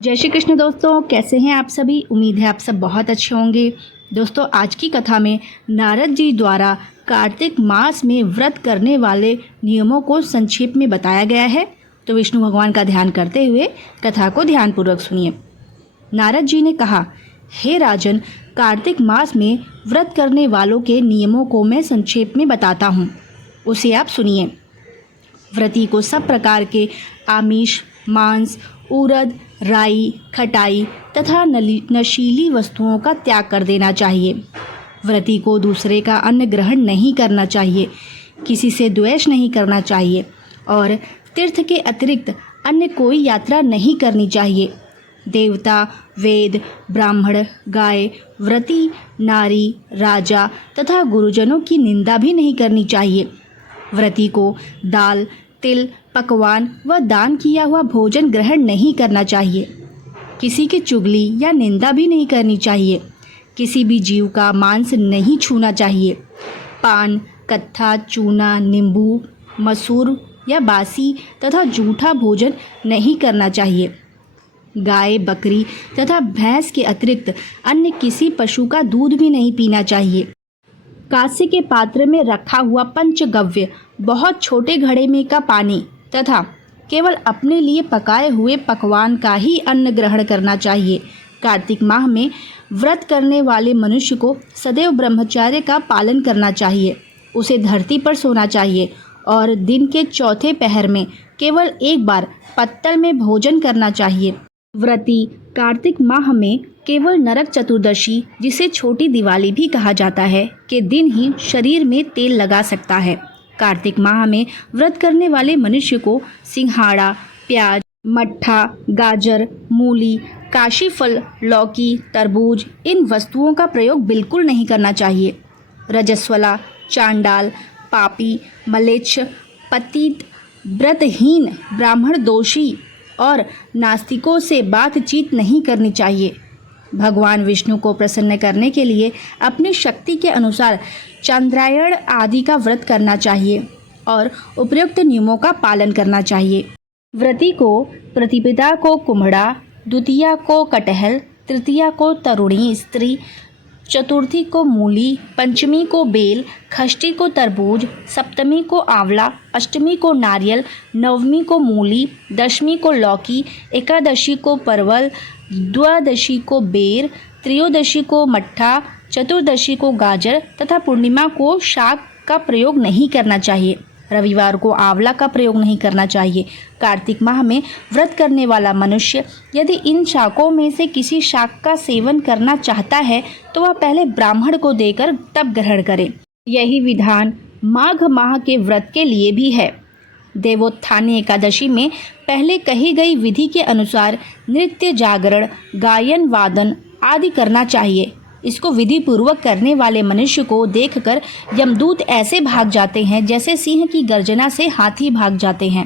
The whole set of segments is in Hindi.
जय श्री कृष्ण दोस्तों, कैसे हैं आप सभी। उम्मीद है आप सब बहुत अच्छे होंगे। दोस्तों, आज की कथा में नारद जी द्वारा कार्तिक मास में व्रत करने वाले नियमों को संक्षेप में बताया गया है। तो विष्णु भगवान का ध्यान करते हुए कथा को ध्यानपूर्वक सुनिए। नारद जी ने कहा, हे राजन, कार्तिक मास में व्रत करने वालों के नियमों को मैं संक्षेप में बताता हूँ, उसे आप सुनिए। व्रती को सब प्रकार के आमिष, मांस, उड़द, राई, खटाई तथा नशीली वस्तुओं का त्याग कर देना चाहिए। व्रती को दूसरे का अन्न ग्रहण नहीं करना चाहिए, किसी से द्वेष नहीं करना चाहिए और तीर्थ के अतिरिक्त अन्य कोई यात्रा नहीं करनी चाहिए। देवता, वेद, ब्राह्मण, गाय, व्रती, नारी, राजा तथा गुरुजनों की निंदा भी नहीं करनी चाहिए। व्रती को दाल, तिल, पकवान व दान किया हुआ भोजन ग्रहण नहीं करना चाहिए। किसी की चुगली या निंदा भी नहीं करनी चाहिए। किसी भी जीव का मांस नहीं छूना चाहिए। पान, कत्था, चूना, नींबू, मसूर या बासी तथा जूठा भोजन नहीं करना चाहिए। गाय, बकरी तथा भैंस के अतिरिक्त अन्य किसी पशु का दूध भी नहीं पीना चाहिए। कांसे के पात्र में रखा हुआ पंचगव्य, बहुत छोटे घड़े में का पानी तथा केवल अपने लिए पकाए हुए पकवान का ही अन्न ग्रहण करना चाहिए। कार्तिक माह में व्रत करने वाले मनुष्य को सदैव ब्रह्मचर्य का पालन करना चाहिए। उसे धरती पर सोना चाहिए और दिन के चौथे पहर में केवल एक बार पत्तल में भोजन करना चाहिए। व्रती कार्तिक माह में केवल नरक चतुर्दशी, जिसे छोटी दिवाली भी कहा जाता है, के दिन ही शरीर में तेल लगा सकता है। कार्तिक माह में व्रत करने वाले मनुष्य को सिंघाड़ा, प्याज, मट्ठा, गाजर, मूली, काशी फल, लौकी, तरबूज इन वस्तुओं का प्रयोग बिल्कुल नहीं करना चाहिए। रजस्वला, चांडाल, पापी, मलेच्छ, पतित, व्रतहीन, ब्राह्मण दोषी और नास्तिकों से बातचीत नहीं करनी चाहिए। भगवान विष्णु को प्रसन्न करने के लिए अपनी शक्ति के अनुसार चंद्रायण आदि का व्रत करना चाहिए और उपयुक्त नियमों का पालन करना चाहिए। व्रती को प्रतिपदा को कुम्हड़ा, द्वितीया को कटहल, तृतीया को तरुणी स्त्री, चतुर्थी को मूली, पंचमी को बेल, षष्ठी को तरबूज, सप्तमी को आंवला, अष्टमी को नारियल, नवमी को मूली, दशमी को लौकी, एकादशी को परवल, द्वादशी को बेर, त्रयोदशी को मट्ठा, चतुर्दशी को गाजर तथा पूर्णिमा को शाक का प्रयोग नहीं करना चाहिए। रविवार को आंवला का प्रयोग नहीं करना चाहिए। कार्तिक माह में व्रत करने वाला मनुष्य यदि इन शाकों में से किसी शाक का सेवन करना चाहता है तो वह पहले ब्राह्मण को देकर तब ग्रहण करे। यही विधान माघ माह के व्रत के लिए भी है। देवोत्थानी एकादशी में पहले कही गई विधि के अनुसार नृत्य, जागरण, गायन, वादन आदि करना चाहिए। इसको विधि पूर्वक करने वाले मनुष्य को देखकर यमदूत ऐसे भाग जाते हैं जैसे सिंह की गर्जना से हाथी भाग जाते हैं।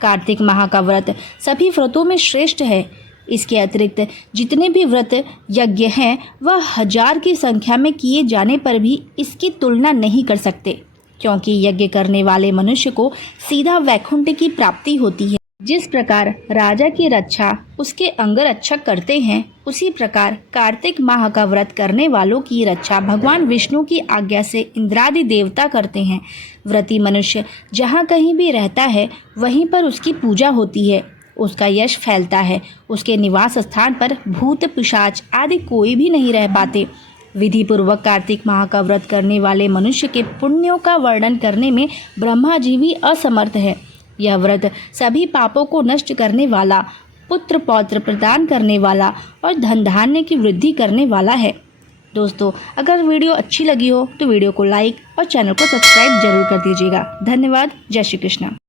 कार्तिक माह का व्रत सभी व्रतों में श्रेष्ठ है। इसके अतिरिक्त जितने भी व्रत यज्ञ हैं वह 1000 की संख्या में किए जाने पर भी इसकी तुलना नहीं कर सकते, क्योंकि यज्ञ करने वाले मनुष्य को सीधा वैकुंठ की प्राप्ति होती है। जिस प्रकार राजा की रक्षा उसके अंगरक्षक करते हैं, उसी प्रकार कार्तिक माह का व्रत करने वालों की रक्षा भगवान विष्णु की आज्ञा से इंद्रादि देवता करते हैं। व्रती मनुष्य जहाँ कहीं भी रहता है वहीं पर उसकी पूजा होती है, उसका यश फैलता है। उसके निवास स्थान पर भूत, पिशाच आदि कोई भी नहीं रह पाते। विधि पूर्वक कार्तिक माह का व्रत करने वाले मनुष्य के पुण्यों का वर्णन करने में ब्रह्मा जी भी असमर्थ है। यह व्रत सभी पापों को नष्ट करने वाला, पुत्र पौत्र प्रदान करने वाला और धन धान्य की वृद्धि करने वाला है। दोस्तों, अगर वीडियो अच्छी लगी हो तो वीडियो को लाइक और चैनल को सब्सक्राइब जरूर कर दीजिएगा। धन्यवाद। जय श्री कृष्ण।